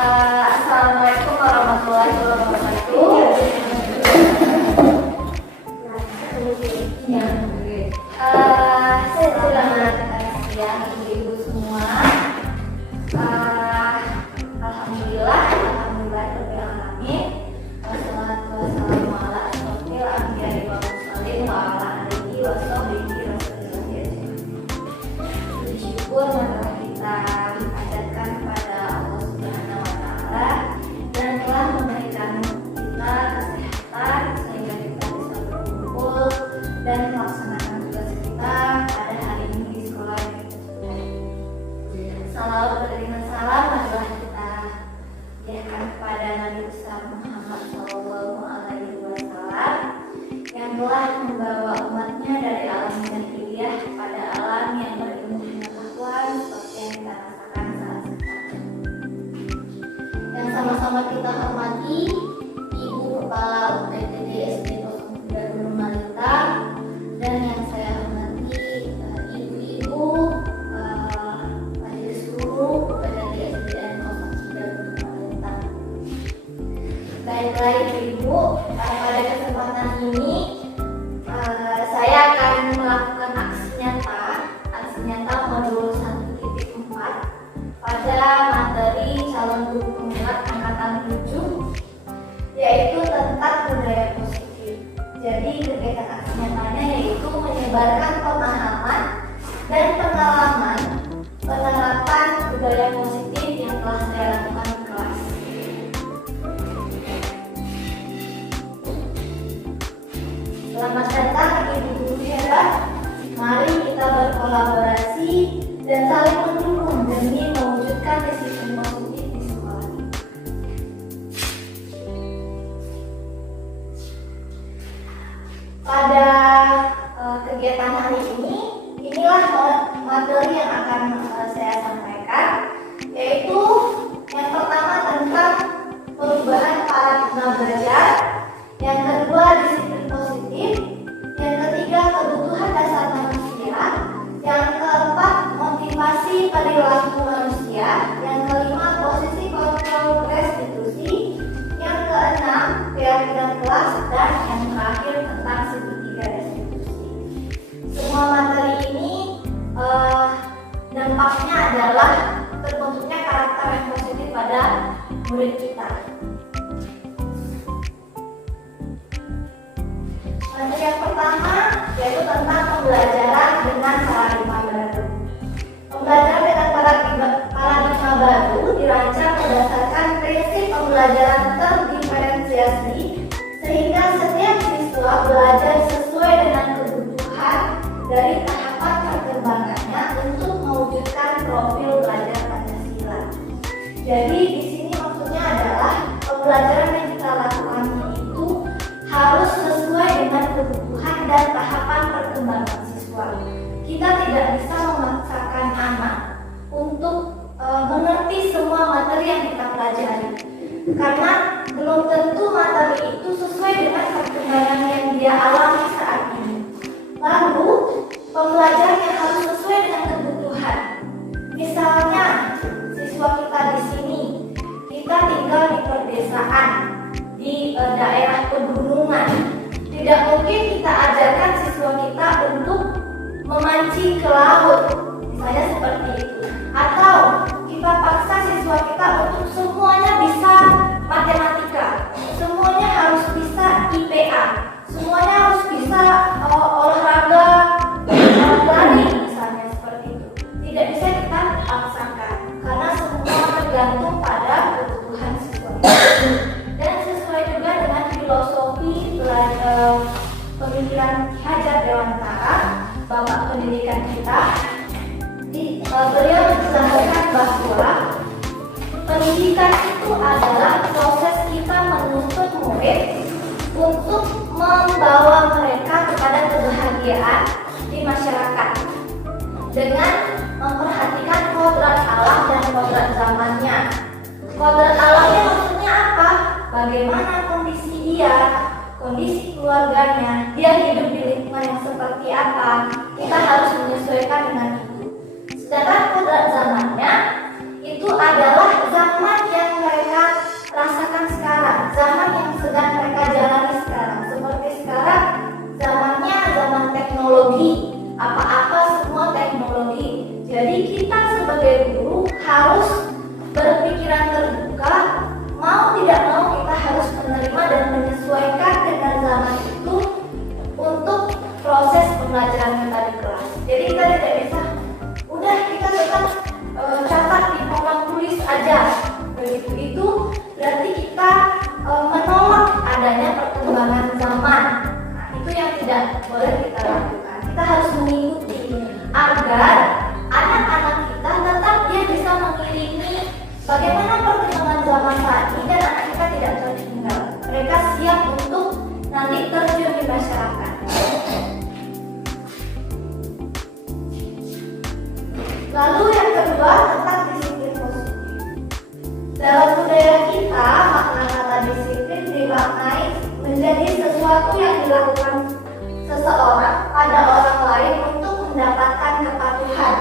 Assalamualaikum warahmatullahi wabarakatuh. Saya sudah mengatakan siang ibu-ibu semua. Alhamdulillah rabbil alamin. Wassalatu wassalamu ala asyrofil anbiya'i wal mursalin wa ala alihi wa sahbihi wasallam. Bersyukur marilah kita panjatkan kepada Allah Subhanahu wa taala dan telah memberikan kita kesehatan sehingga kita bisa berkumpul dan melaksanakan tugas kita pada hari ini di sekolah yang kita sukai. Salawat beriringan salam marilah kita berikan kepada Nabi besar Muhammad Shallallahu Alaihi Wasallam yang telah membawa umatnya dari alam jahiliyah kepada alam yang berilmu pengetahuan seperti yang kita rasakan saat sekarang. Yang sama-sama kita hormati Ibu Kepala UPTD SD 03 Gunung Malita dan yang saya hormati ibu-ibu majelis guru UPTD SDN 03 Gunung Malita. Baiklah ibu-ibu, pada kesempatan ini saya akan melakukan aksi nyata modul 1.4 pada materi calon guru penggerak angkatan 7, yaitu tentang budaya positif. Jadi kegiatan aksi nyatanya yaitu menyebarkan pemahaman dan pengalaman penerapan budaya positif yang telah saya lakukan di kelas. Selamat datang ibu-ibu hebat. Mari kita berkolaborasi dan saling mendukung demi mewujudkan disiplin positif di sekolah ini. Pada kegiatan hari ini, inilah materi yang akan saya sampaikan, yaitu yang pertama tentang perubahan paradigma belajar, yang kedua disiplin positif, yang ketiga kebutuhan dasar manusia, yang keempat motivasi perilaku manusia, yang kelima posisi kontrol restitusi, yang keenam keyakinan kelas, dan yang terakhir tentang segitiga restitusi. Semua materi ini dampaknya adalah terbentuknya karakter yang positif pada murid kita. Materi yang pertama yaitu tentang pembelajaran dengan paradigma baru. Pembelajaran dengan paradigma baru dirancang berdasarkan prinsip pembelajaran terdiferensiasi sehingga setiap siswa belajar sesuai dengan kebutuhan dari tahapan perkembangannya untuk mewujudkan profil belajar Pancasila. Jadi di sini maksudnya adalah pembelajaran yang kita lakukan itu harus sesuai dengan kebutuhan dan tahapan perkembangan siswa. Kita tidak bisa memaksakan anak untuk mengerti semua materi yang kita pelajari, karena belum tentu materi itu sesuai dengan perkembangan yang dia alami saat ini. Lalu pembelajarannya harus sesuai dengan kebutuhan. Misalnya siswa kita di sini, kita tinggal di pedesaan, di daerah pegunungan. Tidak mungkin kita ajarkan siswa kita untuk memancing ke laut, misalnya seperti itu. Atau kita paksa siswa kita untuk semuanya bisa matematika, semuanya harus bisa IPA, semuanya harus bisa olahraga lari, misalnya seperti itu. Tidak bisa kita paksakan, karena semua tergantung pada kebutuhan siswa. Dan sesuai juga dengan filosofi pemikiran Ki Hajar Dewantara, Bapak pendidikan kita. Beliau menjelaskan bahwa pendidikan itu adalah proses kita menuntut murid untuk membawa mereka kepada kebahagiaan di masyarakat dengan memperhatikan kodrat alam dan kodrat zamannya. Kodrat alamnya maksudnya apa? Bagaimana kondisi dia, kondisi keluarganya, dia hidup di lingkungan yang seperti apa. Kita harus menyesuaikan dengan itu. Sedangkan kodrat zamannya itu adalah zaman yang Bagaimana perkembangan zaman saat ini dan anak kita tidak tertinggal. Mereka siap untuk nanti terjun di masyarakat. Lalu yang kedua tentang disiplin positif. Dalam budaya kita, makna kata disiplin dimaknai menjadi sesuatu yang dilakukan seseorang pada orang lain untuk mendapatkan kepatuhan.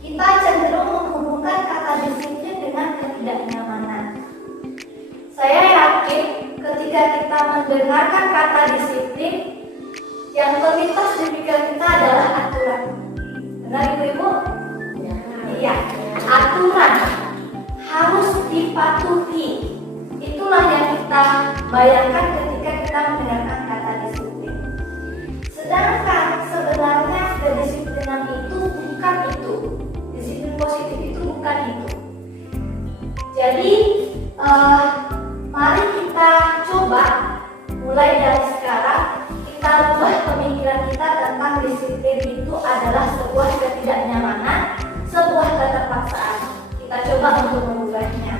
Kita cenderung menghubungkan kata disiplin dengan ketidaknyamanan. Saya yakin ketika kita mendengarkan kata disiplin, yang terlintas di pikiran kita adalah aturan. Benar Ibu-Ibu? Iya, aturan harus dipatuhi. Itulah yang kita bayangkan ketika kita mendengarkan kata disiplin. Sedangkan sebenarnya kedisiplinan itu bukan itu. Disiplin positif itu bukan itu. Jadi mari kita coba mulai dari sekarang kita ubah pemikiran kita tentang disiplin itu adalah sebuah ketidaknyamanan, sebuah keterpaksaan. Kita coba untuk mengubahnya.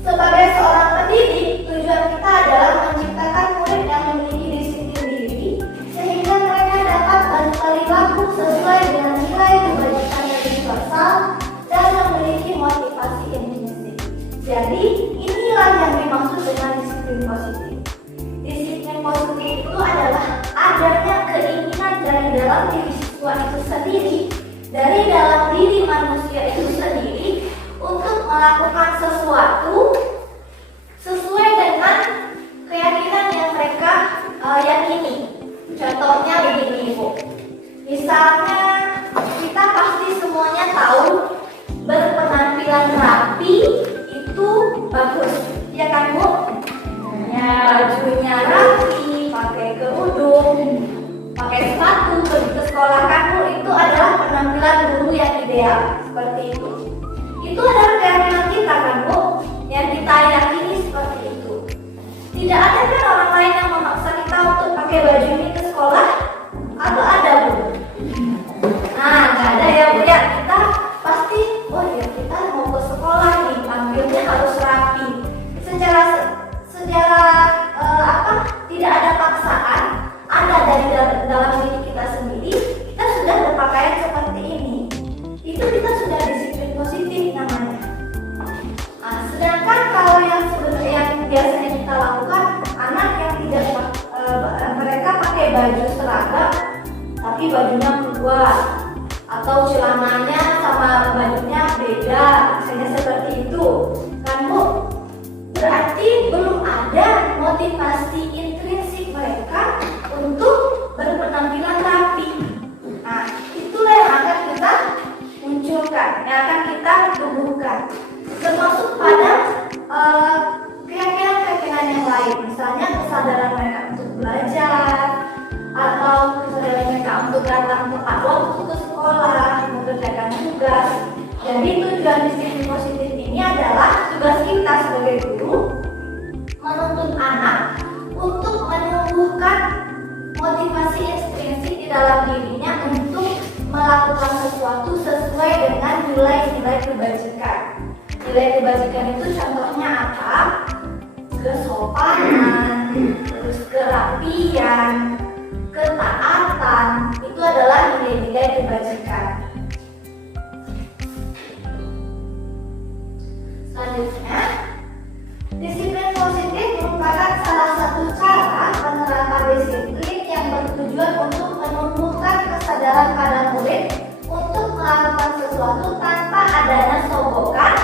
Sebagai seorang pendidik, tujuan kita adalah menciptakan murid yang memiliki disiplin diri sehingga mereka dapat berperilaku sesuai dengan nilai kebajikan yang universal dan memiliki motivasi intrinsik. Jadi, inilah yang dimaksud dengan disiplin positif. Disiplin positif itu adalah adanya keinginan dari dalam diri siswa itu sendiri, dari dalam diri manusia itu sendiri untuk melakukan sesuatu sesuai dengan keyakinan yang mereka yakini. Contohnya begini Ibu. Misalnya kita pasti semuanya tahu berpenampilan rapi itu bagus, ya kan Bu? Ya, bajunya rapi, pakai kerudung, pakai sepatu, pergi ke sekolah kan Bu, itu adalah penampilan guru yang ideal, seperti itu. Itu adalah keyakinan kita kan Bu, yang kita yakini seperti itu. Tidak ada kan orang lain yang memaksa kita untuk pakai baju ini ke sekolah? Atau ada Bu? Nah, nggak ada ya Bu ya. Kita pasti, oh ya kita mau ke sekolah nih, tampilnya harus rapi. Secara tidak ada paksaan, ada dari dalam diri kita sendiri, kita sudah berpakaian seperti ini. Itu kita sudah disiplin positif namanya. Nah, sedangkan kalau yang sebenarnya yang biasanya kita lakukan, anak yang tidak mereka pakai baju seragam, tapi bajunya keluar atau celananya sama bajunya beda, misalnya seperti itu, kan Bu? Berarti belum ada motivasi intrinsik mereka untuk berpenampilan rapi. Nah, itulah yang akan kita munculkan, yang akan kita tumbuhkan, termasuk pada keyakinan-keyakinan yang lain, misalnya kesadaran mereka untuk belajar atau kesadaran mereka untuk datang tepat waktu ke sekolah, mengerjakan tugas. Jadi tujuan disiplin positif ini adalah tugas kita sebagai guru menuntun anak untuk menumbuhkan motivasi intrinsik di dalam dirinya untuk melakukan sesuatu sesuai dengan nilai-nilai kebajikan. Nilai kebajikan itu contohnya apa? Kesopanan, terus kerapian, ketaatan, itu adalah nilai-nilai kebajikan. Selanjutnya, disiplin positif merupakan salah satu cara penerapan disiplin yang bertujuan untuk menumbuhkan kesadaran pada murid untuk melakukan sesuatu tanpa adanya sogokan,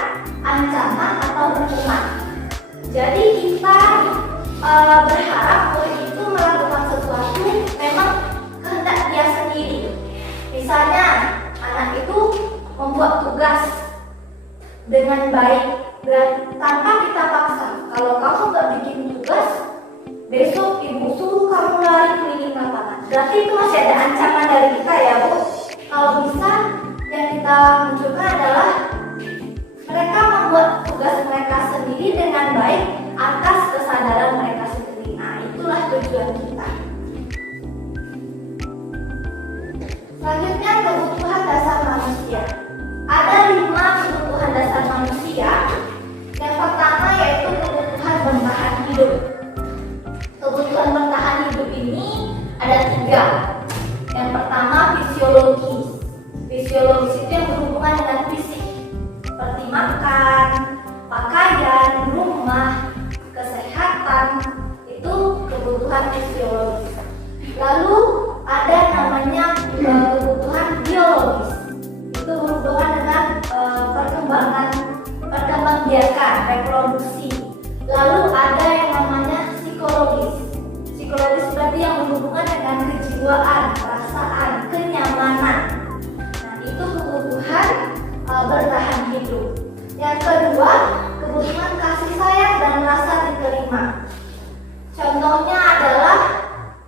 ancaman, atau hukuman. Jadi kita berharap murid itu melakukan sesuatu memang kehendak dia sendiri. Misalnya anak itu membuat tugas dengan baik dan tanpa kita paksa. Kalau kamu nggak bikin tugas, besok ibu suruh kamu lari keliling lapangan. Berarti itu masih ada ancaman dari kita ya Bu. Kalau bisa yang kita munculkan adalah mereka membuat tugas mereka sendiri dengan baik atas kesadaran mereka sendiri. Nah, itulah tujuan kita. Selanjutnya, kebutuhan dasar manusia. Ada 5 membiarkan reproduksi. Lalu ada yang namanya psikologis. Psikologis berarti yang berhubungan dengan kejiwaan, perasaan, kenyamanan. Nah, itu kebutuhan bertahan hidup. Yang kedua, kebutuhan kasih sayang dan rasa diterima. Contohnya adalah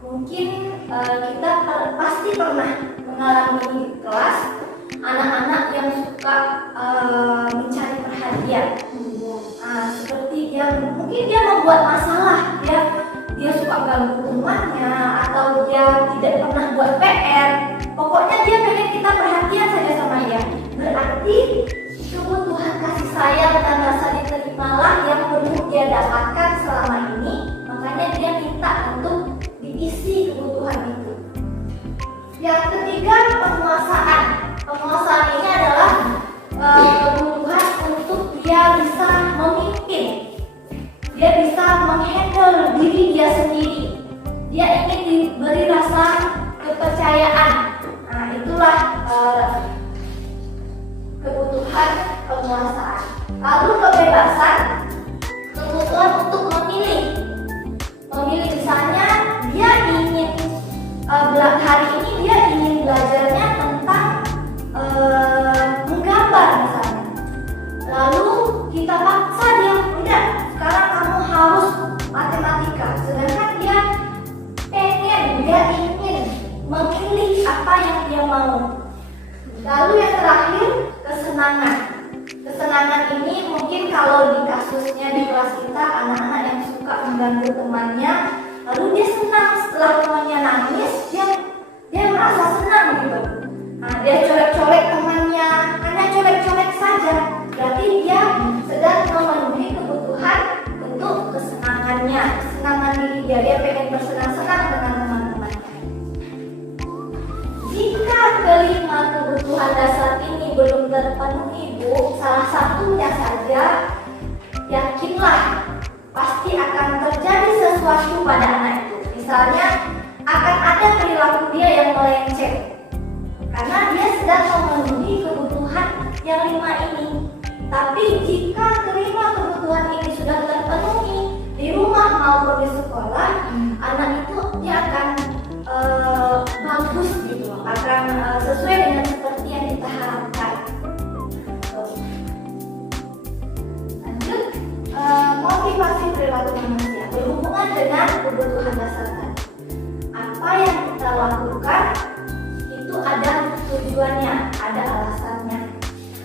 mungkin kita pasti pernah mengalami di kelas anak-anak yang suka mencari perhatian. Seperti mungkin dia membuat masalah, dia suka ganggu temannya atau dia tidak pernah buat PR. Pokoknya dia pengen kita perhatian saja sama dia. Berarti kebutuhan kasih sayang dan rasa diterimalah yang perlu dia dapatkan selama ini. Makanya dia minta untuk diisi kebutuhan itu. Yang ketiga, penguasaan. Penguasaan ini adalah kebutuhan untuk dia bisa memimpin. Dia bisa menghandle diri dia sendiri. Dia ingin diberi rasa kepercayaan. Nah, itulah kebutuhan penguasaan. Lalu kebebasan, kebutuhan untuk memilih. Memilih misalnya dia ingin hari ini dia ingin belajarnya tentang menggambar misalnya. Lalu kita paksa dia, tidak, sekarang kamu harus matematika. Sedangkan dia ingin memilih apa yang dia mau. Lalu yang terakhir, kesenangan. Kesenangan ini mungkin kalau di kasusnya di kelas kita anak-anak yang suka mengganggu temannya, lalu dia senang setelah temannya nangis, dia merasa senang gitu. Nah, dia colek-colek temannya, hanya colek-colek saja. Berarti dia sedang memenuhi kebutuhan untuk kesenangannya, kesenangan diri dia pengen bersenang-senang dengan teman-temannya. Jika kelima kebutuhan dasar ini belum terpenuhi, Bu, salah satunya saja, yakinlah pasti akan terjadi sesuatu pada anak itu. Misalnya akan ada perilaku dia yang melenceng karena dia sedang memenuhi kebutuhan yang 5 ini. Tapi jika kelima kebutuhan ini sudah terpenuhi di rumah maupun di sekolah, anak itu dia akan bagus gitu, akan sesuai dengan seperti yang kita harapkan. Lanjut, motivasi perilaku manusia berhubungan dengan kebutuhan dasar tadi. Apa yang kita lakukan itu ada tujuannya, ada alasannya,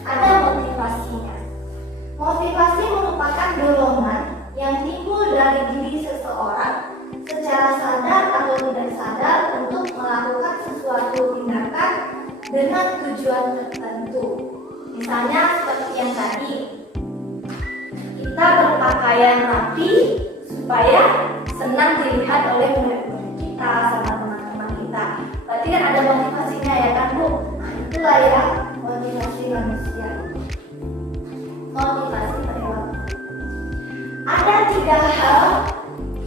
ada motivasinya. Motivasi merupakan dorongan yang timbul dari diri seseorang secara sadar atau tidak sadar untuk melakukan sesuatu tindakan dengan tujuan tertentu. Misalnya seperti yang tadi, kita berpakaian rapi supaya senang dilihat oleh murid-murid kita sama teman-teman kita. Berarti kan ada motivasinya ya kan, Bu? Nah, itulah ya motivasi manusia. Motivasi perilaku. Ada 3 hal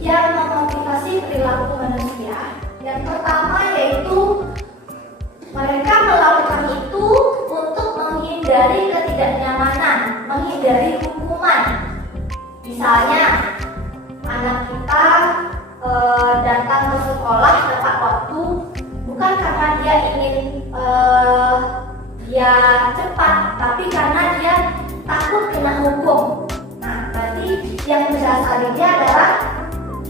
yang memotivasi perilaku manusia. Yang pertama yaitu mereka melakukan itu untuk menghindari ketidaknyamanan, menghindari hukuman. Misalnya anak kita datang ke sekolah tepat waktu bukan karena dia ingin dia cepat, tapi karena dia takut kena hukum. Nah, berarti yang mendasari dia adalah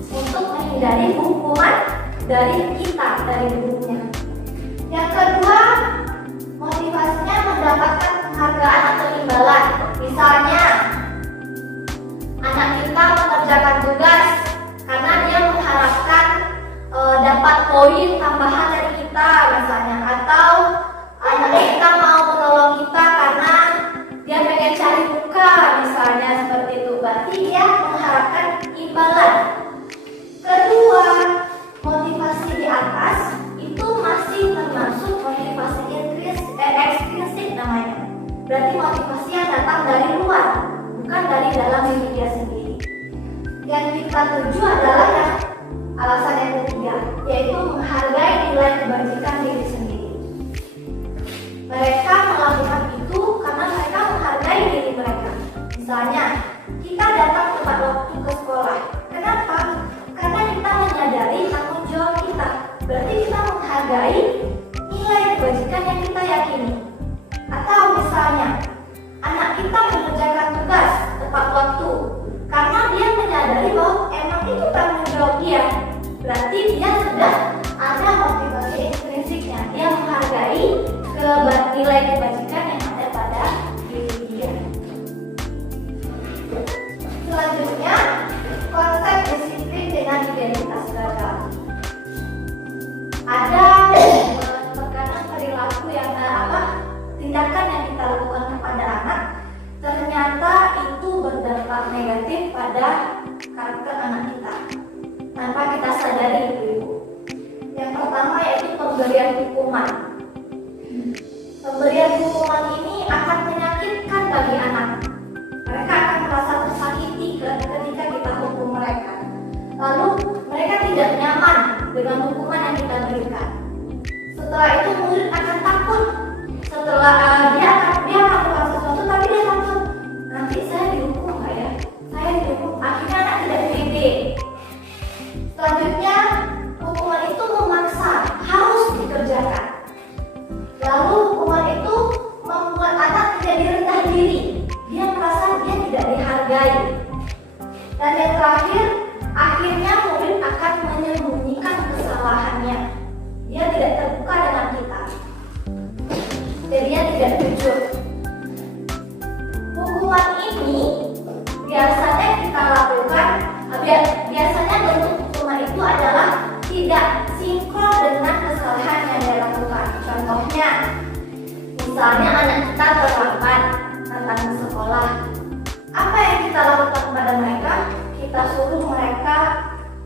untuk menghindari hukuman dari kita, dari gurunya. Yang kedua, motivasinya mendapatkan penghargaan atau imbalan. Misalnya anak kita mengerjakan tugas karena dia mengharapkan dapat poin tambahan dari kita misalnya, atau anak kita mau menolong kita karena dia pengen cari muka misalnya, seperti itu. Berarti dia mengharapkan imbalan. Kedua, motivasi di atas itu masih termasuk motivasi ekstrinsik namanya. Berarti motivasi yang datang dari luar, bukan dari dalam diri dia sendiri. Yang kita tuju adalah yang alasan yang ketiga, yaitu menghargai nilai kebajikan diri sendiri. Mereka melakukan itu karena mereka menghargai diri mereka. Misalnya pada karakter anak kita tanpa kita sadari, ibu-ibu. Yang pertama yaitu pemberian hukuman. Pemberian hukuman ini akan menyakitkan bagi anak. Mereka akan merasa tersakiti ketika kita hukum mereka. Lalu mereka tidak nyaman dengan hukuman yang kita berikan. Setelah itu murid akan takut. Setelah dia akan melakukan sesuatu, tapi dia takut. Nanti saya dihukum nggak ya? Saya dihukum. Akhirnya anak tidak pede. Selanjutnya hukuman itu memaksa harus dikerjakan. Lalu hukuman itu membuat anak menjadi rendah diri. Dia merasa dia tidak dihargai. Dan yang terakhir, akhirnya murid akan menyembunyikan kesalahannya. Dia tidak terbuka dengan kita. Jadi dia tidak jujur. Hukuman ini biasanya kita lakukan, biasanya bentuk hukuman itu adalah tidak sinkron dengan kesalahan yang dia lakukan. Contohnya, misalnya anak kita terlambat datang ke sekolah. Apa yang kita lakukan kepada mereka? Kita suruh mereka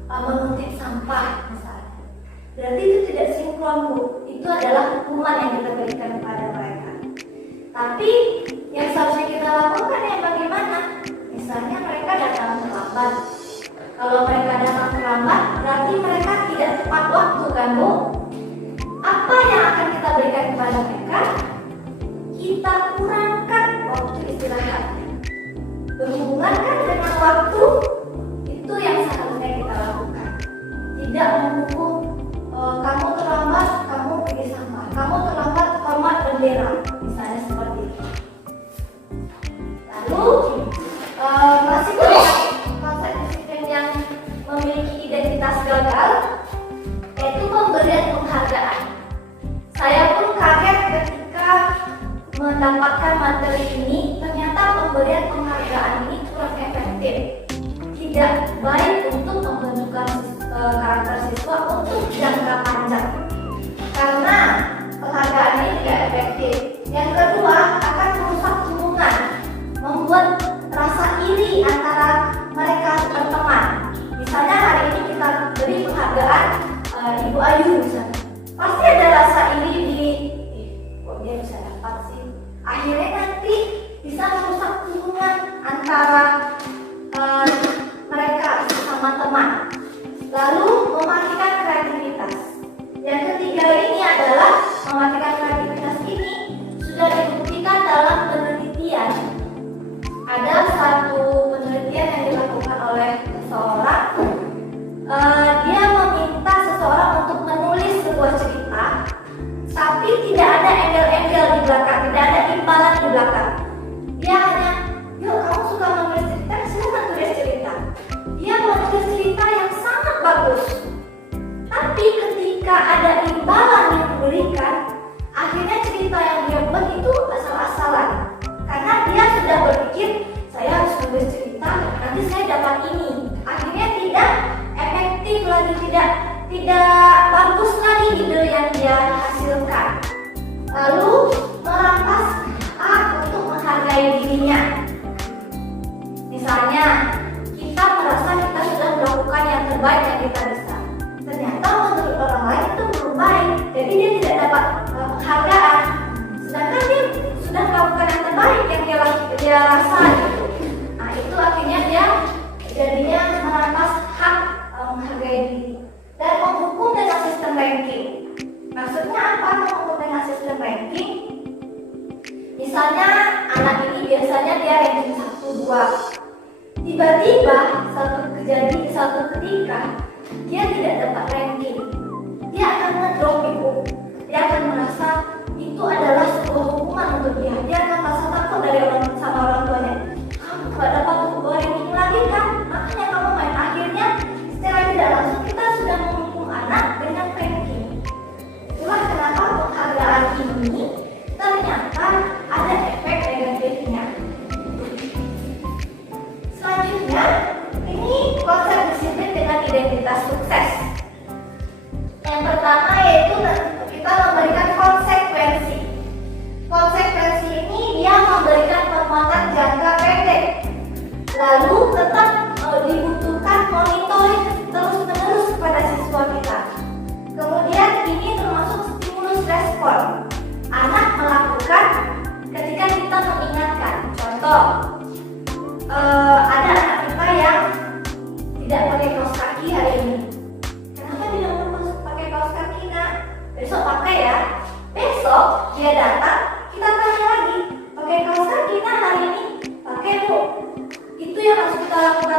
menguntit sampah misalnya. Berarti itu tidak sinkron, Bu. Itu adalah hukuman yang kita berikan kepada mereka. Tapi yang seharusnya kita lakukan yang bagaimana? Misalnya mereka datang terlambat. Kalau mereka datang terlambat, berarti mereka tidak tepat waktu, kan, Bu? Apa yang akan kita berikan kepada mereka? Kita kurangkan waktu istirahatnya. Berhubungan kan dengan waktu, itu yang seharusnya kita lakukan. Tidak menghukum kamu terlambat, kamu pergi sampah. Kamu terlambat, hormat bendera, misalnya seperti itu. Lalu masih banyak konsep disiplin yang memiliki identitas gagal, yaitu pemberian penghargaan. Saya pun kaget ketika mendapatkan materi ini. Ternyata pemberian penghargaan ini kurang efektif, tidak baik untuk membentukkan karakter siswa untuk jangka panjang, karena penghargaan ini tidak efektif. Yang kedua, akan merusak hubungan, membuat rasa iri antara mereka berteman. Misalnya hari ini kita beri penghargaan Ibu Ayu misalnya, pasti ada rasa iri di kok dia bisa dapat sih. Akhirnya nanti bisa merusak hubungan antara mereka sama teman. Lalu mematikan kreativitas. Yang ketiga ini adalah mematikan kreativitas ini sudah dibuktikan dalam penelitian. Ada satu penelitian yang dilakukan oleh seseorang. Dia meminta seseorang untuk menulis sebuah cerita, tapi tidak ada embel-embel di belakang, tidak ada imbalan di belakang. Dia hanya, yuk kamu suka menulis cerita, silakan tulis cerita. Dia menulis cerita yang sangat bagus, tapi ketika ada imbalan yang diberikan, akhirnya cerita yang dia buat itu asal-asalan. Karena dia sudah berpikir, saya harus menulis cerita, nanti saya dapat ini. Akhirnya tidak efektif lagi, tidak bagus lagi ide yang dia hasilkan. Lalu merampas hak untuk menghargai dirinya. Misalnya, kita merasa kita sudah melakukan yang terbaik yang kita bisa. Ternyata menurut orang lain itu belum baik, jadi dia tidak dapat penghargaan. Sedangkan dia sudah melakukan yang terbaik yang dia rasa gitu. Nah itu akhirnya dia jadinya merampas hak menghargai diri dan menghukum dengan sistem ranking. Maksudnya apa menghukum dengan sistem ranking? Misalnya anak ini biasanya dia ranking 1, 2. Tiba-tiba satu ketika dia tidak dapat ranking, dia akan ngedrop itu. Dia akan merasa itu adalah sebuah hukuman untuk dia. Dia akan merasa takut dari sama orang tuanya. Kamu gak dapat ranking lagi kan? Makanya kamu main. Akhirnya secara tidak langsung kita sudah menghukum anak dengan ranking. Itulah kenapa penghargaan ini ternyata ada efek negatifnya. Selanjutnya, ini konsep disiplin dengan identitas sukses. Yang pertama yaitu kita memberikan konsekuensi. Konsekuensi ini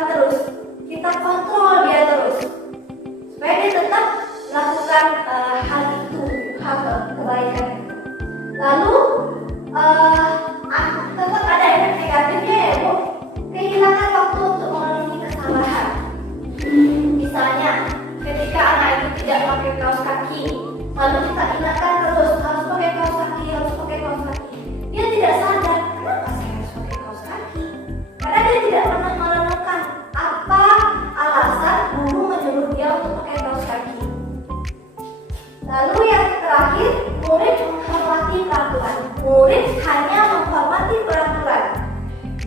lakukan terus, kita kontrol dia terus supaya dia tetap melakukan hal itu, hal kebaikan itu. Lalu tetap ada efek negatifnya ya Bu, kehilangan waktu untuk memenuhi kesalahan. Misalnya ketika anak itu tidak pakai kaos kaki, lalu kita ingatkan terus harus pakai kaos kaki, harus pakai kaos kaki. Dia tidak sadar kenapa saya harus pakai kaos kaki, karena dia tidak pernah merenungkan apa alasan guru menyuruh dia untuk pakai kaos kaki. Lalu yang terakhir, murid menghormati peraturan. Murid hanya menghormati peraturan.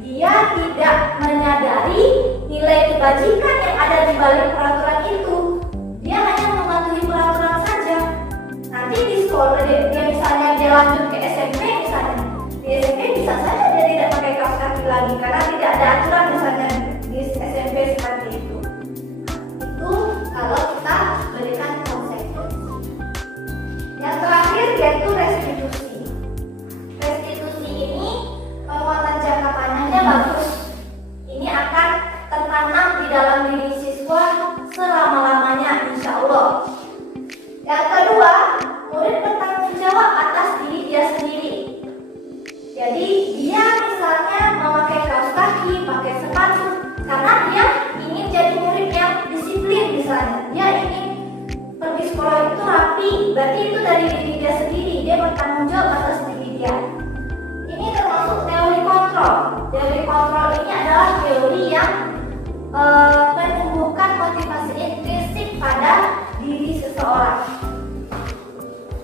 Dia tidak menyadari nilai kebajikan yang ada di balik peraturan itu. Dia hanya mematuhi peraturan saja. Nanti di sekolah dia misalnya dia lanjut ke SMP misalnya. Di SMP bisa saja dia tidak pakai kaos kaki lagi karena tidak ada aturan misalnya di SMP seperti itu. Itu kalau kita berikan konsekuensi. Yang terakhir yaitu restitusi. Restitusi ini penguatan jangka panjangnya bagus. Ini akan tertanam di dalam diri siswa selama-lamanya insya Allah. Yang kedua, murid bertanggung jawab atas diri dia sendiri. Jadi dia misalnya memakai kaos kaki, pakai sepatu, karena dia ingin jadi murid yang disiplin misalnya. Dia ingin pergi sekolah itu rapi, berarti itu dari diri dia sendiri. Dia bertanggung jawab atas diri dia. Ini termasuk teori kontrol. Teori kontrol ini adalah teori yang menumbuhkan motivasi intrinsik pada diri seseorang.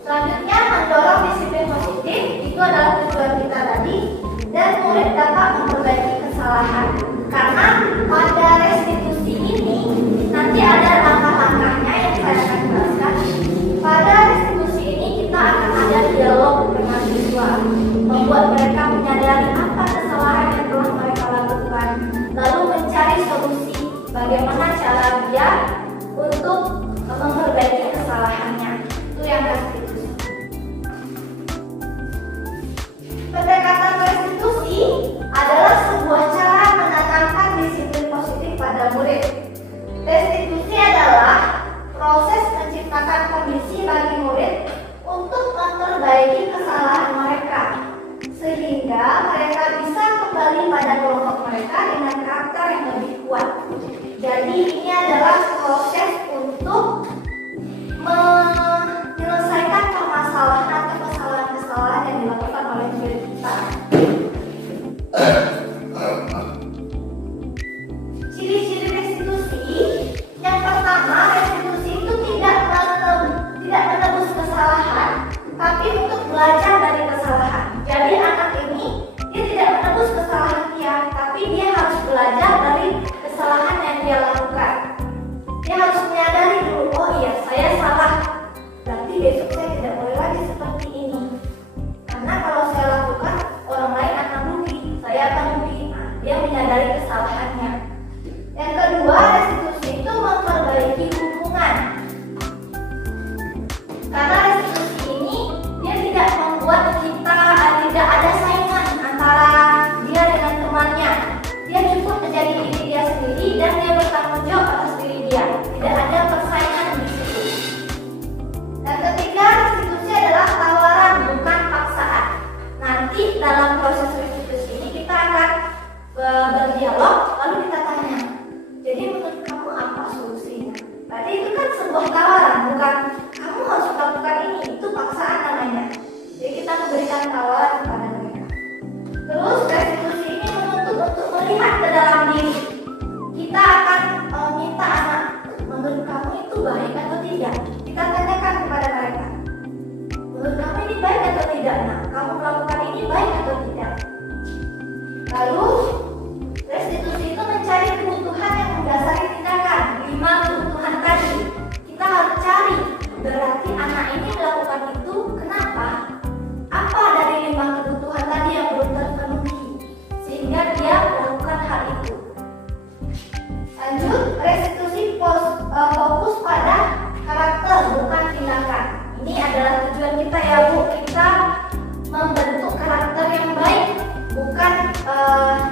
Selanjutnya, mendorong disiplin positif. Itu adalah tujuan kita tadi. Dan murid dapat memperbaiki kesalahan. Karena pada restitusi ini nanti ada langkah-langkahnya yang saya akan jelaskan. Pada restitusi ini kita akan ada dialog dengan siswa, membuat mereka menyadari apa kesalahan yang telah mereka lakukan, lalu mencari solusi bagaimana cara dia untuk memperbaiki kesalahannya. Itu yang restitusi. Pendekatan restitusi adalah sebuah cara menanamkan disiplin positif pada murid. Restitusi adalah proses menciptakan kondisi bagi murid untuk memperbaiki kesalahan mereka, sehingga mereka bisa kembali pada kelompok mereka dengan karakter yang lebih kuat. Jadi ini adalah proses untuk menyelesaikan permasalahan atau kesalahan-kesalahan yang dilakukan oleh murid kita. Ciri-ciri restitusi, yang pertama, restitusi itu tidak menebus kesalahan, tapi untuk belajar dari kesalahan. Jadi anak ini dia tidak menebus kesalahan dia, tapi dia harus belajar dari kesalahan yang dia lakukan. Dia harus menyadari dulu, oh iya saya salah, berarti besok saya tidak boleh lagi seperti ini. Karena kalau saya lakukan, orang lain akan rugi, saya akan rugi. Nah, dia menyadari kesalahannya. Yang kedua, restitusi itu memperbaiki hubungan. Karena restitusi ini dia tidak membuat kita tidak ada saingan antara dia dengan temannya. Dia cukup menjadi diri dia sendiri dan dia bertanggung jawab atas diri dia. Tidak ada persaingan di situ. Dan ketiga, restitusi adalah tawaran bukan paksaan. Nanti dalam proses restitusi ini kita akan berdialog, lalu kita tanya, jadi menurut kamu apa solusinya? Berarti itu kan sebuah tawaran, bukan kamu harus lakukan ini, itu paksaan namanya. Jadi kita memberikan tawaran kepada mereka. Terus restitusi ini menuntut untuk melihat ke dalam diri. Kita akan minta anak, menurut kamu itu baik atau tidak? Kita tanyakan kepada mereka, menurut kamu ini baik atau tidak? Nah, kamu melakukan ini baik atau tidak? Lalu restitusi itu mencari kebutuhan yang mendasari tindakan. 5 kebutuhan tadi kita harus cari. Berarti anak ini melakukan itu kenapa? Apa dari 5 kebutuhan tadi yang belum terpenuhi sehingga dia melakukan hal itu? Lanjut, restitusi fokus pada karakter bukan tindakan. Ini adalah tujuan kita ya Bu. Kita membentuk karakter yang baik, bukan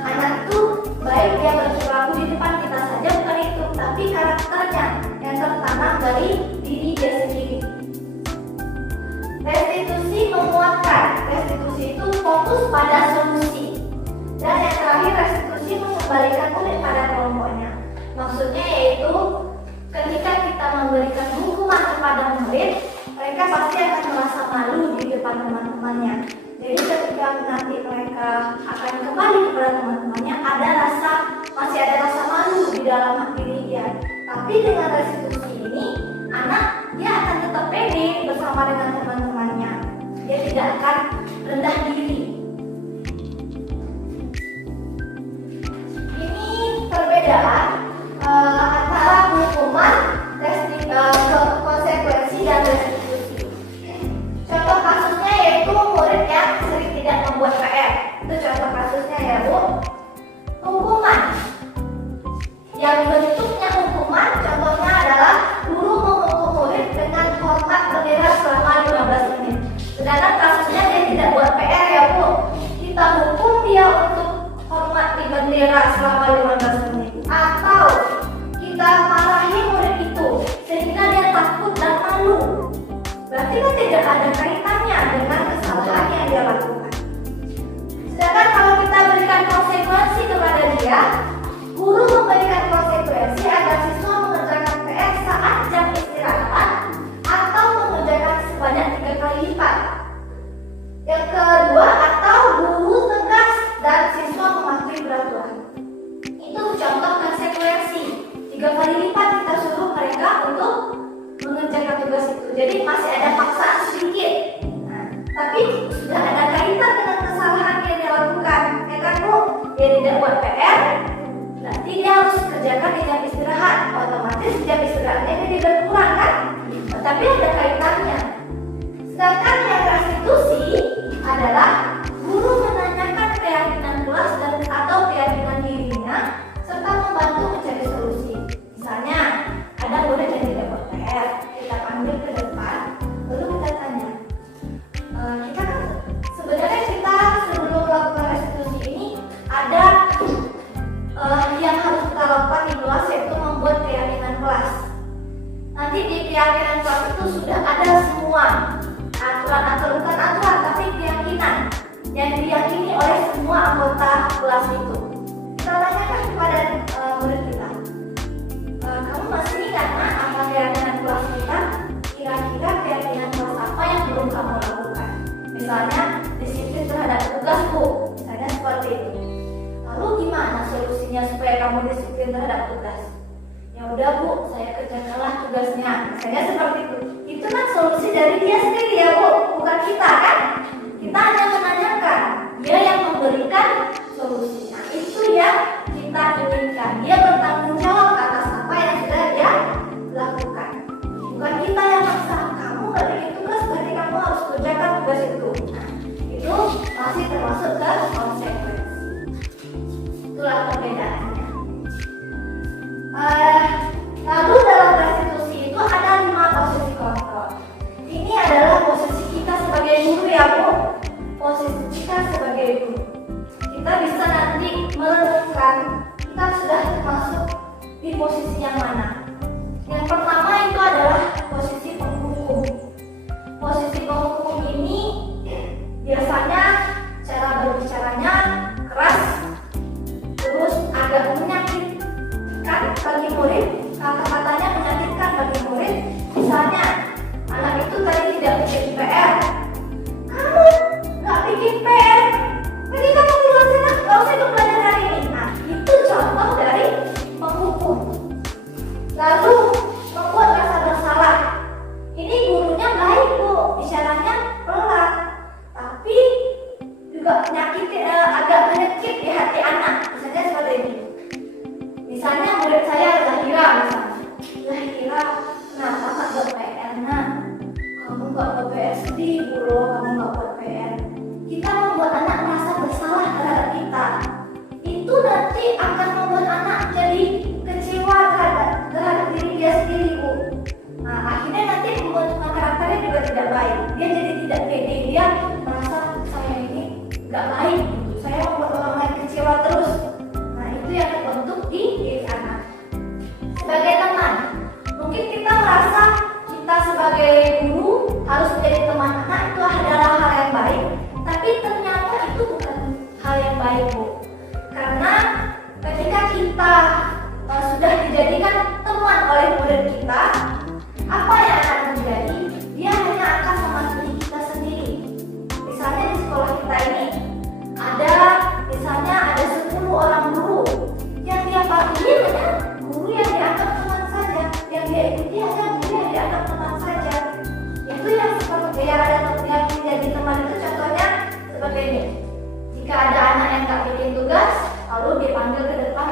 anak itu baik dia berperilaku di depan kita pada solusi. Dan yang terakhir, restitusi mengembalikan murid pada kelompoknya. Maksudnya yaitu ketika kita memberikan hukuman kepada murid, mereka pasti akan merasa malu di depan teman-temannya. Jadi ketika nanti mereka akan kembali kepada teman-temannya, masih ada rasa malu di dalam diri dia. Tapi dengan restitusi ini, dia akan tetap pede bersama dengan teman-temannya. Dia tidak akan rendah diri. Ini perbedaan antara hukuman, konsekuensi, dan restitusi. Contoh kasusnya yaitu murid yang sering tidak membuat PR. Itu contoh kasusnya ya Bu. Hukuman yang bentuknya hukuman, contohnya adalah guru menghukum murid dengan hormat bendera selama 15 menit. Sedangkan kasusnya dia tidak buat PR ya Bu. Kita hukum dia untuk hormat di bendera selama 15 menit. Atau kita marahi murid itu sehingga dia takut dan malu. Berarti kan tidak ada kaitannya dengan kesalahan yang dia lakukan. Sedangkan kalau kita berikan konsekuensi kepada dia, guru memberikan konsekuensi agar siswa mengerjakan PR saat jam istirahat atau mengerjakan sebanyak 3 kali lipat. Yang kedua, atau guru tegas dan siswa mematuhi peraturan. Itu contoh konsekuensi. 3 kali lipat kita suruh mereka untuk mengerjakan tugas itu. Jadi masih ada paksaan sedikit. Tapi sudah ada kaitan dengan kesalahan yang dia lakukan. Ya kan Bu? Dia tidak buat PR, berarti dia harus kerjakan di jam istirahat. Otomatis jam istirahatnya jadi berkurang kan? Tapi ada kaitannya. Sedangkan yang restitusi adalah guru menanyakan keyakinan kelas dan atau keyakinan dirinya serta membantu mencari solusi. Misalnya ada murid yang tidak buat PR, kita panggil ke depan, lalu kita tanya, sebenarnya kita sebelum melakukan restitusi ini ada yang harus kita lakukan di kelas, yaitu membuat keyakinan kelas. Nanti di keyakinan kelas itu sudah ada semua aturan-aturan, bukan aturan tapi keyakinan yang diyakini oleh semua anggota kelas itu. Kita tanyakan kepada murid kita, kamu masih ingat apa keyakinan kelas kita? Kira-kira keyakinan kelas apa yang belum kamu lakukan? Misalnya disiplin terhadap tugas Bu, misalnya seperti itu. Lalu gimana solusinya supaya kamu disiplin terhadap tugas? Ya udah Bu, saya kerjakanlah tugasnya. Misalnya seperti itu. Itu kan solusi dari dia sendiri ya Bu, bukan kita kan? Kita hanya menanyakan, dia yang memberikan solusi. Nah itu yang kita inginkan. Dia bertanggung jawab atas apa yang sudah dia lakukan. Bukan kita yang maksa, kamu nggak bikin tugas, berarti kamu harus kerjakan tugas itu. Nah, itu masih termasuk ke konsekuensi. Itulah perbedaannya. Lalu dalam restitusi itu ada 5 posisi kontrol. Ini adalah posisi kita sebagai guru ya Bu. Posisi kita sebagai guru. Kita bisa nanti merenungkan kita sudah masuk di posisi yang mana. Yang pertama itu adalah posisi penghukum. Posisi penghukum ini biasanya cara berbicaranya keras, terus agak menyakitkan bagi murid. Kata-katanya menyakitkan bagi murid. Misalnya anak itu tadi tidak bikin PR, kamu nggak bikin PR, jadi kamu keluar sana, nggak usah ikut belajar hari ini. Nah itu contoh dari penghukum. Lalu membuat rasa bersalah. Ini gurunya baik Bu, bicaranya pelan, tapi juga agak menyakit di hati anak. Misalnya seperti ini. Misalnya murid saya Zahira, Zahira, kenapa nggak buat PR nak? Kamu nggak buat PR, sedih Bu loh, kamu nggak buat PR. Kita membuat anak merasa bersalah terhadap kita. Itu nanti akan membuat anak jadi kecewa terhadap diri dia sendiri Bu. Nah akhirnya nanti pembentukan karakternya juga tidak baik. Dia jadi tidak pede, dia merasa saya ini nggak baik. Saya membuat orang lain kecewa terus. kita sudah dijadikan teman oleh murid kita, apa yang akan terjadi? Dia hanya akan mematuhi kita sendiri. Misalnya di sekolah kita ini ada 10 orang guru yang dia patuhi hanya guru yang dianggap teman saja, yang dia ikuti hanya guru yang dianggap teman saja. Itu yang seperti yang menjadi teman itu contohnya seperti ini. Jika ada anak yang tak bikin tugas, lalu dipanggil ke depan,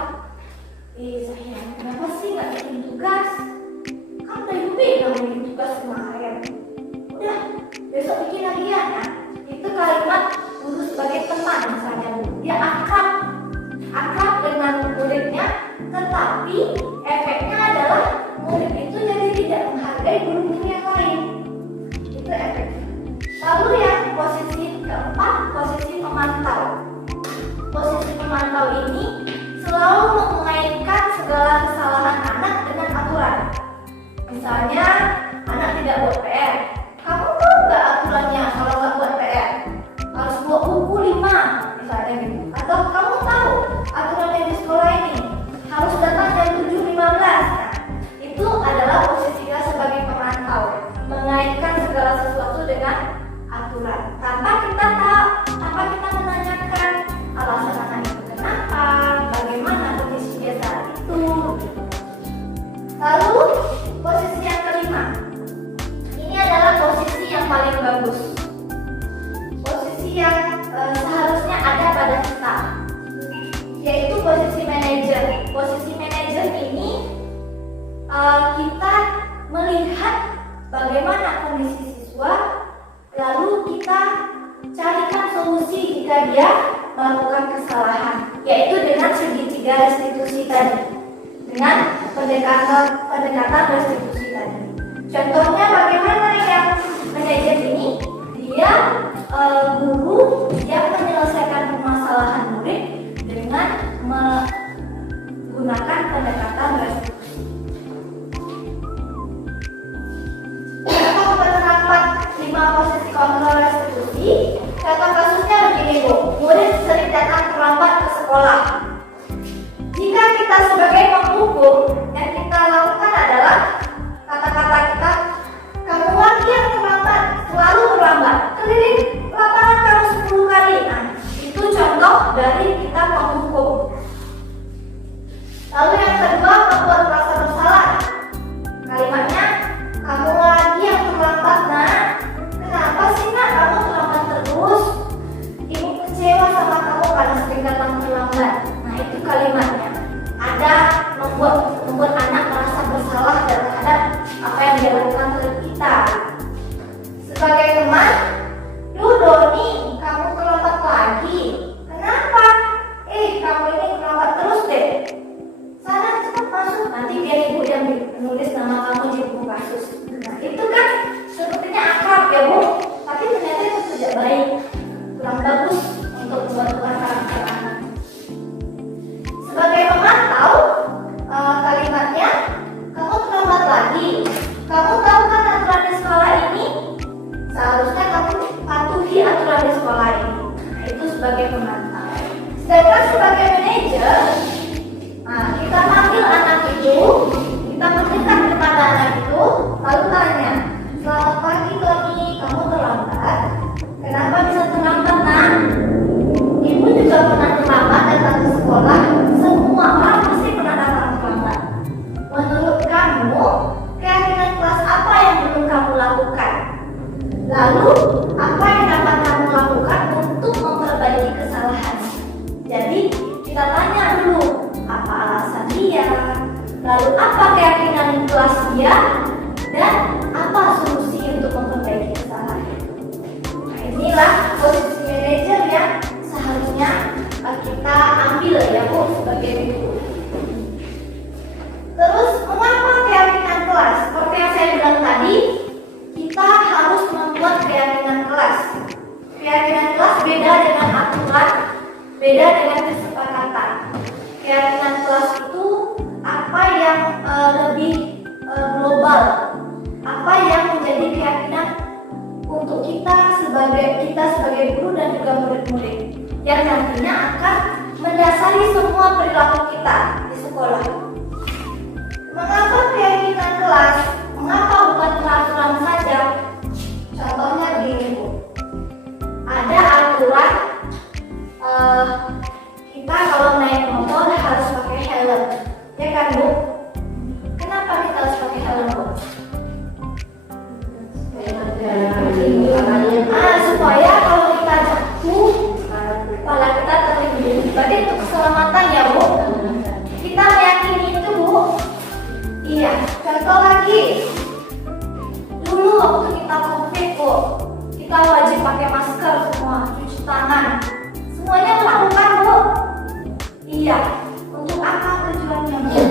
sayang, kenapa sih nggak bikin tugas? Kan udah bikin tugas kemarin. Udah, besok bikin lagi ya. Nah, itu kalimat guru sebagai teman misalnya. Dia akrab dengan muridnya, tetapi efeknya adalah murid itu jadi tidak menghargai guru-guru yang lain. Itu efeknya. Lalu yang posisi keempat, posisi pemantau. Posisi pemantau ini selalu mengaitkan segala kesalahan anak dengan aturan. Misalnya, anak tidak buat PR. Kamu tahu nggak aturannya kalau nggak buat PR? Harus bawa buku 5, misalnya gitu. Atau kamu tahu aturannya di sekolah ini harus datang jam 7.15. Nah, itu adalah posisi kita sebagai pemantau, mengaitkan segala sesuatu dengan aturan. Tanpa kita menanyakan alasan anak itu kenapa, bagaimana kondisi dia saat itu. Lalu posisi yang kelima, ini adalah posisi yang paling bagus, posisi yang seharusnya ada pada kita, yaitu posisi manajer. Posisi manajer ini kita melihat bagaimana kondisi siswa, lalu kita carikan solusi jika dia melakukan kesalahan, yaitu dengan segitiga restitusi tadi, dengan pendekatan restitusi tadi. Contohnya bagaimana yang manajer ini, dia guru yang menyelesaikan permasalahan murid dengan menggunakan pendekatan restitusi. Contoh penerapan 5 posisi kontrol restitusi. Contoh kasusnya begini Bu, murid sering datang terlambat ke sekolah. Jika kita sebagai penghukum, yang kita lakukan adalah kata-kata kita, kamu lagi yang terlambat, selalu terlambat, keliling lapangan kamu 10 kali. Nah, itu contoh dari kita penghukum. Lalu yang kedua, membuat merasa bersalah. Kalimatnya, kamu lagi yang terlambat nak. Kenapa sih nak kamu terlambat terus? Ibu kecewa sama kamu karena sering datang terlambat. Nah, itu kalimatnya. Ada membuat anak merasa bersalah terhadap apa yang dia lakukan terhadap kita. Sebagai teman, Doni, kamu terlambat lagi. Kenapa? Kamu ini terlambat terus deh. Sana cepat masuk, nanti biar ibu yang menulis nama kamu di buku kasus. Nah, itu kan sepertinya akrab ya Bu, tapi ternyata itu tidak baik, kurang bagus untuk membuat karakter anak. Sebagai pemantau, kalimatnya, kamu terlambat lagi. Kamu tahu kan aturan di sekolah ini? Seharusnya kamu patuhi aturan di sekolah ini. Nah, itu sebagai pemantau. Sedangkan sebagai manajer, kita panggil anak itu, kita mendekat kepada anak itu, lalu tanya, selamat pagi Tony, kamu terlambat. Kenapa bisa terlambat nak? Ibu juga pernah terlambat datang ke sekolah. Semua orang pasti pernah datang terlambat. Menurut kamu, keyakinan kelas apa yang belum kamu lakukan? Lalu, apa yang dapat kamu lakukan untuk memperbaiki kesalahan? Jadi, kita tanya dulu, apa alasan dia? Lalu, apa keyakinan kelas dia? Dan apa solusi untuk memperbaiki kesalahan? Nah, inilah posisi manajer yang seharusnya kita ambil ya Bu sebagai guru. Terus mengapa keyakinan kelas? Seperti yang saya bilang tadi, kita harus membuat keyakinan kelas. Keyakinan kelas beda dengan aturan, beda dengan kesepakatan. Keyakinan kelas itu apa yang lebih global, apa yang menjadi keyakinan untuk kita sebagai guru dan juga murid-murid, yang nantinya akan mendasari semua perilaku kita di sekolah. Mengapa keyakinan kelas? Mengapa bukan peraturan saja? Contohnya begini Bu, ada aturan kita kalau naik motor harus pakai helm, ya kan Bu? Kenapa kita harus pakai helm Bu? Supaya kalau kita jatuh, kepala kita terlindung. Berarti untuk keselamatan ya Bu. Kita meyakini itu Bu. Iya. Contoh lagi, dulu waktu kita COVID Bu, kita wajib pakai masker semua, cuci tangan. Semuanya melakukan Bu. Iya. Untuk apa tujuannya Bu?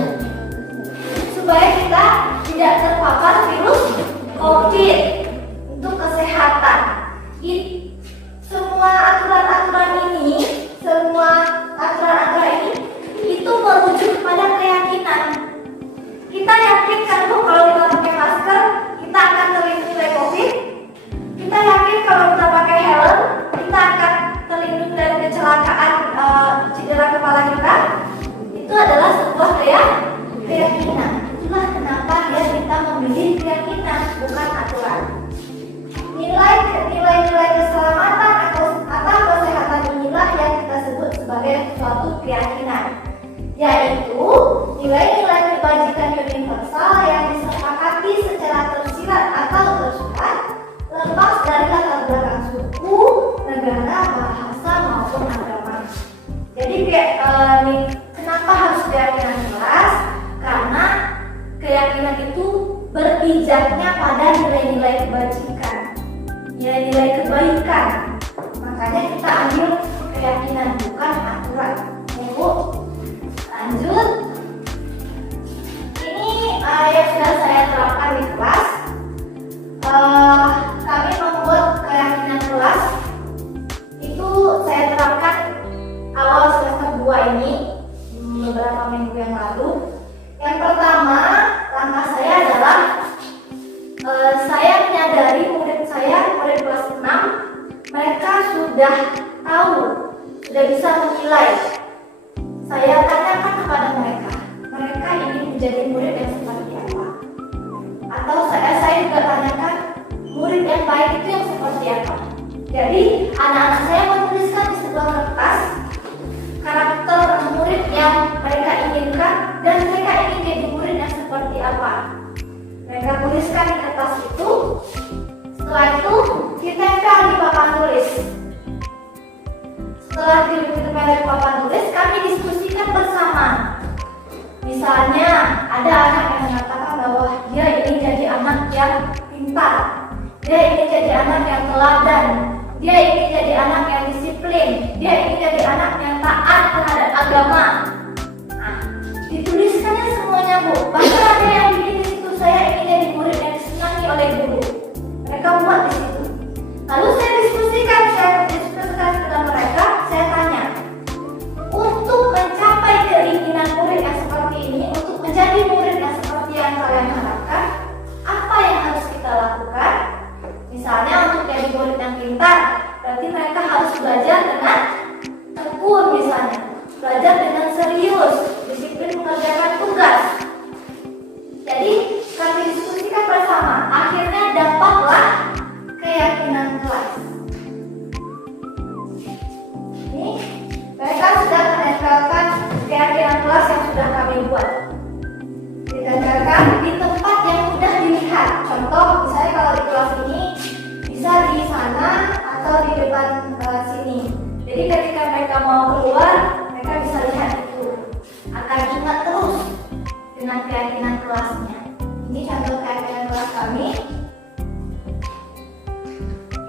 Supaya kita tidak terpapar virus COVID. Untuk kesehatan. Semua aturan-aturan ini itu merujuk kepada keyakinan. Kita yakin kan Bu, kalau kita pakai masker kita akan terlindung dari COVID. Kita yakin kalau kita pakai helm kita akan terlindung dari kecelakaan cedera kepala kita. Itu adalah sebuah keyakinan. Itulah kenapa kita memilih keyakinan, bukan aturan. Nilai-nilai keselamatan atau kesehatan inilah yang kita sebut sebagai suatu keyakinan, yaitu nilai-nilai kebajikan universal yang disepakati secara tersirat atau tersurat, lepas dari latar belakang suku, negara, bahasa maupun agama. Jadi kenapa harus keyakinan kelas? Karena keyakinan itu berpijaknya pada nilai-nilai kebajikan, nilai-nilai kebaikan. Makanya kita ambil keyakinan, bukan aturan. Ya Bu, lanjut. Ini yang sudah saya terapkan di kelas. Kami membuat keyakinan kelas itu saya terapkan awal semester 2 ini, beberapa minggu yang lalu. Yang pertama, langkah saya adalah saya menyadari murid kelas 6, mereka sudah tahu, sudah bisa menilai. Saya tanyakan kepada mereka ingin menjadi murid yang seperti apa? Atau saya juga tanyakan, murid yang baik itu yang seperti apa? Jadi anak-anak saya menuliskan di sebuah kertas karakter murid yang mereka inginkan dan mereka ingin jadi murid yang seperti apa. Mereka tuliskan di kertas itu. Setelah itu ditempel di papan tulis. Setelah ditempel di papan tulis, kami diskusikan bersama. Misalnya ada anak yang mengatakan bahwa dia ingin jadi anak yang pintar, dia ingin jadi anak yang teladan, dia ingin jadi anak yang disiplin, dia ingin jadi anak yang taat terhadap agama. Nah, dituliskannya semuanya Bu. Bahkan ada yang bikin di situ, saya ingin jadi murid yang disenangi oleh guru. Mereka buat di situ. Lalu saya diskusikan dengan mereka. Saya tanya, untuk mencapai keinginan murid yang seperti ini, untuk menjadi murid yang seperti yang kalian harapkan, apa yang harus kita lakukan? Misalnya untuk jadi murid yang pintar, berarti mereka harus belajar dengan tekun, misalnya belajar dengan serius, disiplin mengerjakan tugas. Jadi kami diskusikan bersama, akhirnya dapatlah keyakinan kelas. Ini mereka sudah menempelkan keyakinan kelas yang sudah kami buat. Ditempelkan di tempat yang mudah dilihat. Contoh, misalnya kalau di kelas ini bisa di sana atau di depan sini. Jadi ketika mereka mau keluar, mereka bisa lihat itu. Akan ingat terus dengan keyakinan kelasnya. Ini contoh keyakinan kelas kami.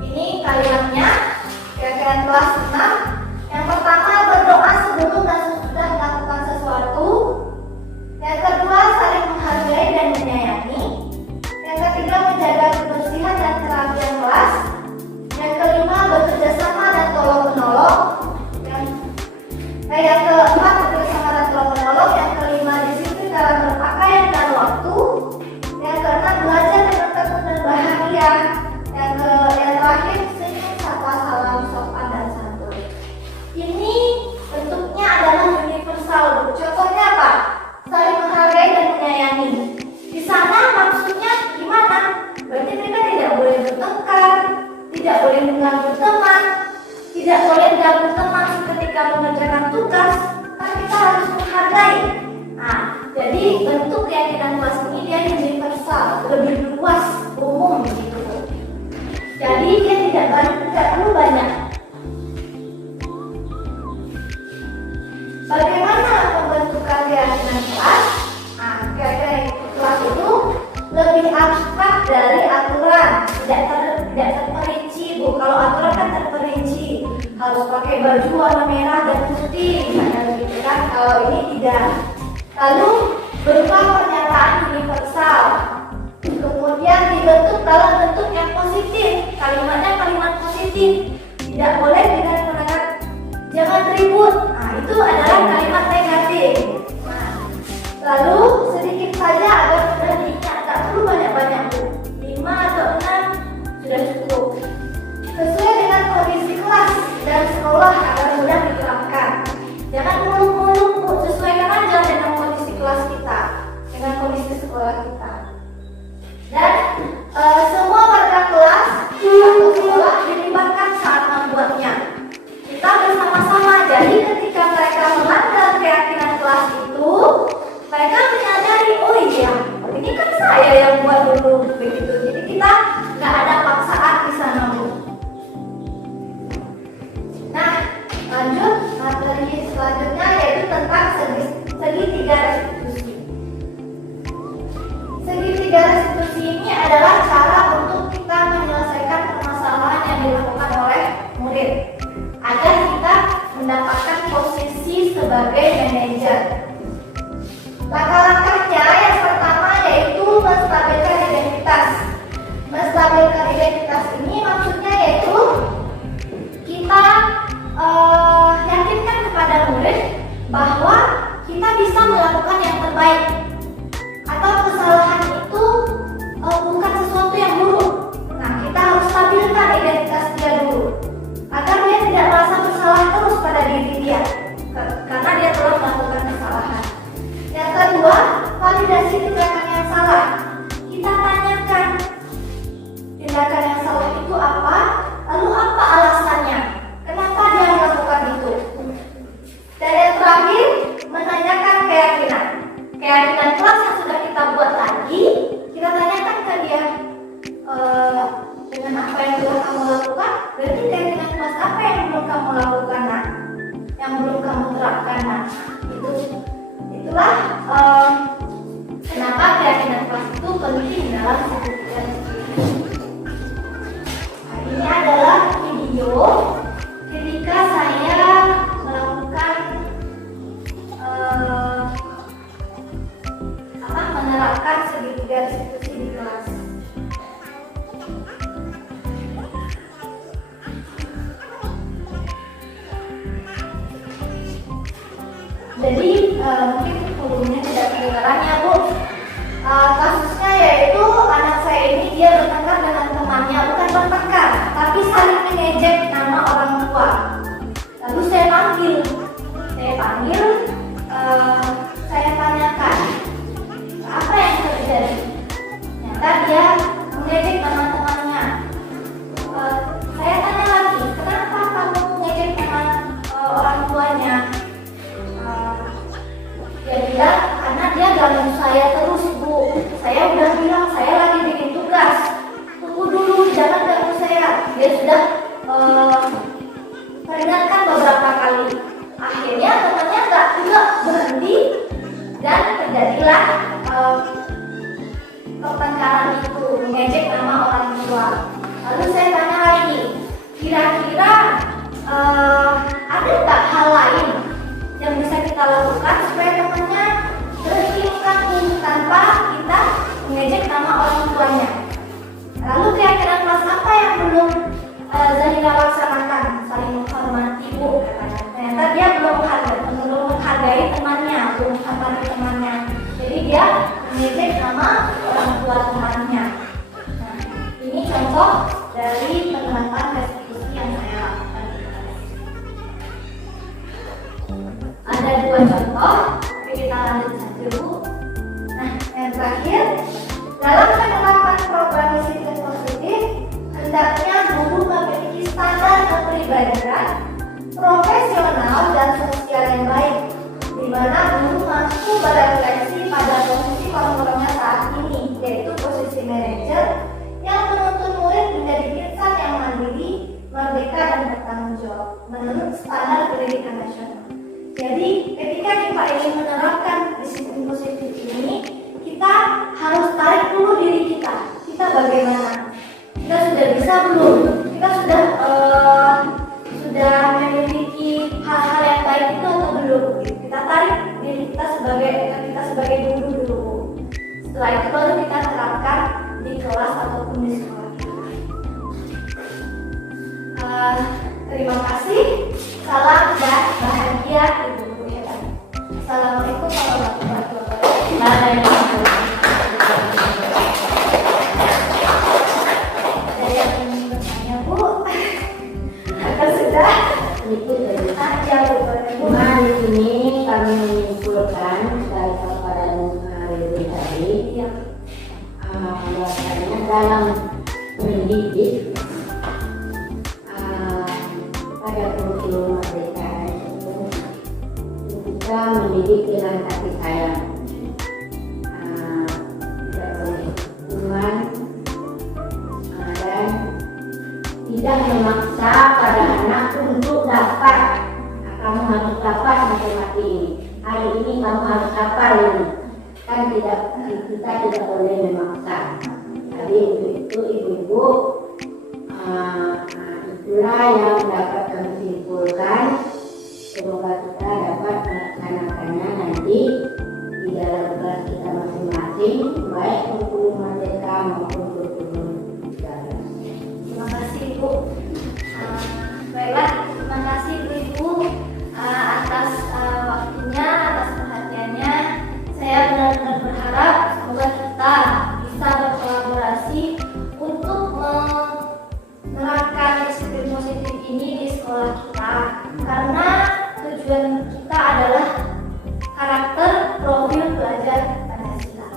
Ini kalimatnya, keyakinan kelas 6. Yang pertama, berdoa sebelum dan sesudah melakukan sesuatu. Yang kedua, saling menghargai dan menyayangi. Yang ketiga, menjaga kebersihan dan kerapian kelas. Yang kelima, bekerja sama dan tolong menolong. Yang keempat, bekerja sama dan tolong menolong. Yang kelima, disiplin dalam berpakaian dan waktu. Yang keenam, belajar dengan tekun dan bahagia. Yang terakhir, senyum, sapa, salam, sopan dan santun. Ini bentuknya adalah universal. Contohnya apa? mengerjakan tugas, kan kita harus menghargai. Nah, jadi bentuk keyakinan kelas ini dia universal, lebih luas, umum gitu. Jadi dia tidak perlu banyak. Bagaimana pembentukan keyakinan kelas? Nah, keyakinan kelas itu lebih abstrak dari aturan, tidak terperinci, Bu. Kalau aturan kan terperinci, harus pakai baju warna merah dan putih, misalnya gitu kan. Kalau ini tidak. Lalu berupa pernyataan universal. Kemudian dibentuk dalam bentuk yang positif, kalimatnya kalimat positif. Tidak boleh dengan mengatakan jangan ribut. Nah, itu adalah kalimat negatif. Nah, lalu sedikit saja agar mudah diingat, tak perlu banyak-banyak, Bu. 5 atau 6 sudah cukup. Sesuai dengan kondisi kelas dan sekolah agar mudah diterapkan. Jangan muluk-muluk, Bu. Sesuaikan aja dengan kondisi kelas kita, dengan kondisi sekolah kita. Dan semua warga kelas atau sekolah dilibatkan saat membuatnya. Kita bersama-sama. Jadi ketika mereka melanggar keyakinan kelas itu, mereka menyadari, oh iya, ini kan saya yang buat dulu begitu. Jadi kita nggak ada paksaan di sana, Bu. Nah, lanjut materi selanjutnya yaitu tentang segitiga restitusi. Segitiga restitusi ini adalah cara untuk kita menyelesaikan permasalahan yang dilakukan oleh murid agar kita mendapatkan posisi sebagai manajer. Langkah-langkahnya yang pertama yaitu menstabilkan identitas. Menstabilkan identitas ini maksudnya yaitu kita yakinkan kepada murid bahwa kita bisa melakukan yang terbaik, atau kesalahan itu bukan sesuatu yang buruk. Nah, kita harus stabilkan identitas dia dulu agar dia tidak merasa bersalah terus pada diri dia karena dia telah melakukan kesalahan. Yang kedua, validasi tindakan yang salah. Kita tanyakan tindakan yang salah itu apa, lalu apa alasannya, kenapa dia melakukan itu. Dan yang terakhir, menanyakan keyakinan. Keyakinan kelas yang sudah kita buat lagi, kita tanyakan ke dia, dengan apa yang telah kamu lakukan, berarti keyakinan kelas apa yang belum kamu lakukan, nah? Yang belum kamu terapkan, nah? Itulah kenapa keyakinan kelas itu penting dalam segitiga restitusi. Nah, ini adalah video ketika saya melakukan menerapkan segitiga restitusi di kelas. Jadi mungkin volumenya tidak kedengaran ya, Bu. Kasusnya yaitu anak saya ini dia bertengkar dengan temannya, bukan bertengkar, tapi saling mengejek nama orang tua. Lalu saya panggil, saya tanyakan apa yang terjadi. Ternyata dia mengejek teman-temannya. Saya tanya lagi, kenapa kamu mengejek nama orang tuanya? Dia bilang, karena dia ganggu saya terus, Bu. Saya udah bilang, saya lagi bikin tugas. Tunggu dulu, jangan ganggu saya. Dia sudah peringatkan beberapa kali. Akhirnya temannya nggak berhenti dan terjadilah pertengkaran itu, mengejek nama orang tua. Lalu saya tanya lagi, kira-kira ada nggak hal lain yang bisa kita lakukan supaya temannya berhenti mengganggu tanpa kita mengejek nama orang tuanya? Lalu keyakinan kelas apa yang belum Zahira laksanakan? Saling menghormati, Bu, katanya. Ternyata dia belum menghargai temannya, belum menghargai temannya. Jadi dia mengejek nama orang tua temannya. Nah, ini contoh dari penerapan restitusi yang saya lakukan. Ada 2 contoh, tapi kita lanjut saja, Bu. Nah, yang terakhir, dalam penerapan program disiplin positif, hendaknya guru memiliki standar kepribadian profesional dan sosial yang baik, di mana guru mampu berefleksi pada posisi orang-orangnya saat ini, yaitu posisi manajer yang menuntun murid menjadi insan yang mandiri, merdeka dan bertanggung jawab menurut standar pendidikan nasional. Jadi ketika kita ingin menerapkan disiplin positif ini, kita harus tarik dulu diri kita. Kita bagaimana? Kita sudah bisa belum? Kita sudah memiliki hal-hal yang baik itu atau belum? Kita tarik diri kita sebagai guru dulu. Setelah itu baru kita terapkan di kelas ataupun di sekolah kita. Terima kasih. Salam dan bahagia ibu guru hebat. Assalamualaikum warahmatullahi wabarakatuh. Ada yang ingin bertanya, Bu? Atau sudah? Ya, Bu. Nah, di sini kami menyimpulkan dari paparan Riri tadi, bahwasanya dalam mendidik pada kurikulum merdeka itu kita mendidik dengan kasih sayang, tidak boleh hukuman, dan tidak memaksa pada anak untuk dapat. Kamu harus dapat matematika ini, hari ini kamu harus hafal ini. Kan kita tidak boleh memaksa. Jadi itu ibu-ibu, itulah yang dapat kami simpulkan. Semoga kita dapat melaksanakannya nanti di dalam kelas kita masing-masing, baik kurikulum merdeka maupun kurikulum 13. Terima kasih, Bu. Baiklah, terima kasih Bu Ibu atas waktunya, atas perhatiannya. Saya benar-benar berharap semoga kita bisa berkolaborasi untuk menerapkan disiplin positif ini di sekolah kita, karena tujuan kita adalah karakter profil pelajar Pancasila.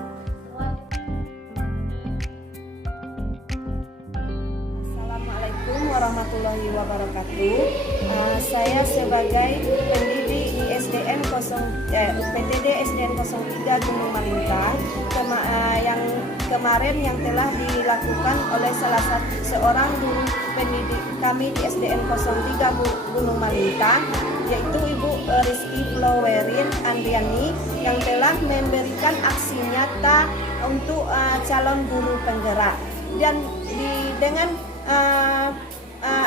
Assalamualaikum warahmatullahi wabarakatuh. Saya sebagai pendidik di PTD SDN 03 Gunung Malintang, yang kemarin yang telah dilakukan oleh seorang guru pendidik kami di SDN 03 Gunung Malintang, yaitu Ibu Rizky Flowerin Andriani, yang telah memberikan aksi nyata untuk calon guru penggerak. Dan dengan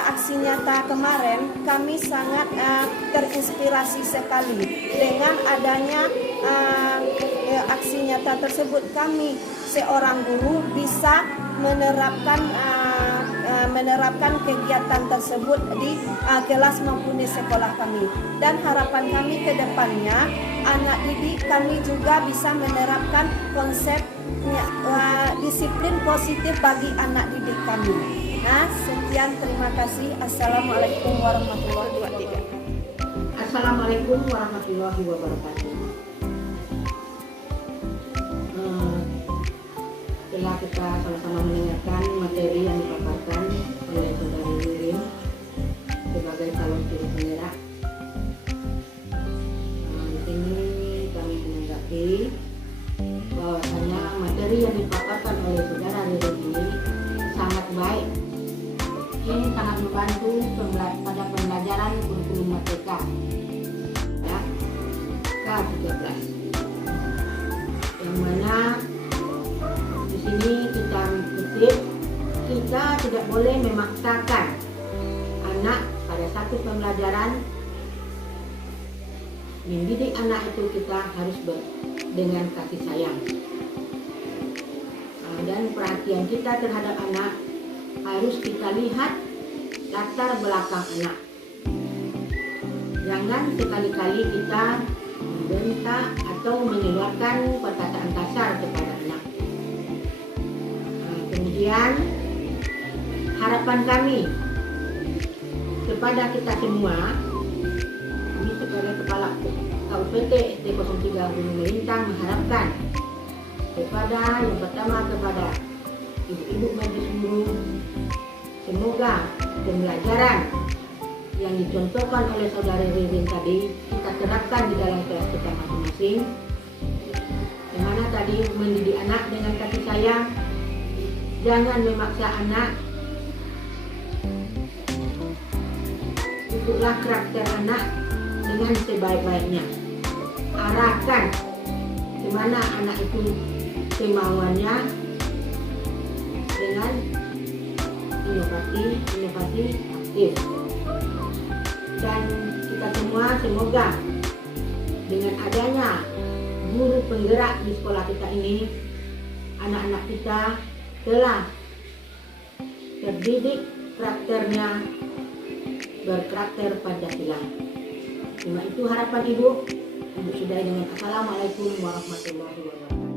aksi nyata kemarin, kami sangat terinspirasi sekali dengan adanya aksi nyata tersebut. Kami seorang guru bisa menerapkan kegiatan tersebut di kelas maupun di sekolah kami, dan harapan kami ke depannya anak didik kami juga bisa menerapkan konsep disiplin positif bagi anak didik kami. Nah, sekian, terima kasih. Assalamualaikum warahmatullahi wabarakatuh. Assalamualaikum warahmatullahi wabarakatuh. Setelah kita sama-sama mendengarkan materi yang dipaparkan oleh Saudari Wirin sebagai calon guru penggerak, di sini kami menanggapi bahwasanya materi yang dipaparkan oleh Saudara Wirin ini sangat baik. Ini sangat membantu pada pembelajaran kurikulum merdeka ya, K13, yang mana di sini kita kutip, kita tidak boleh memaksakan anak pada satu pembelajaran. Mendidik anak itu kita harus dengan kasih sayang, dan perhatian kita terhadap anak harus kita lihat latar belakang anak. Jangan sekali-kali kita membentak atau mengeluarkan perkataan kasar kepada anak. Kemudian harapan kami kepada kita semua, kami sebagai kepala KUPT SD 03 Gunung Malintang mengharapkan yang pertama kepada ibu-ibu majelis guru, semoga pembelajaran yang dicontohkan oleh saudari Ririn tadi kita terapkan di dalam kelas kita masing-masing. Yang mana tadi mendidik anak dengan kasih sayang, jangan memaksa anak. Ikutlah karakter anak dengan sebaik-baiknya. Arahkan kemana anak itu kemauannya dengan inovasi aktif. Dan kita semua semoga dengan adanya guru penggerak di sekolah kita ini, anak-anak kita telah terdidik karakternya berkarakter Pancasila. Cuma itu harapan Ibu. Ibu sudahi dengan Assalamualaikum warahmatullahi wabarakatuh.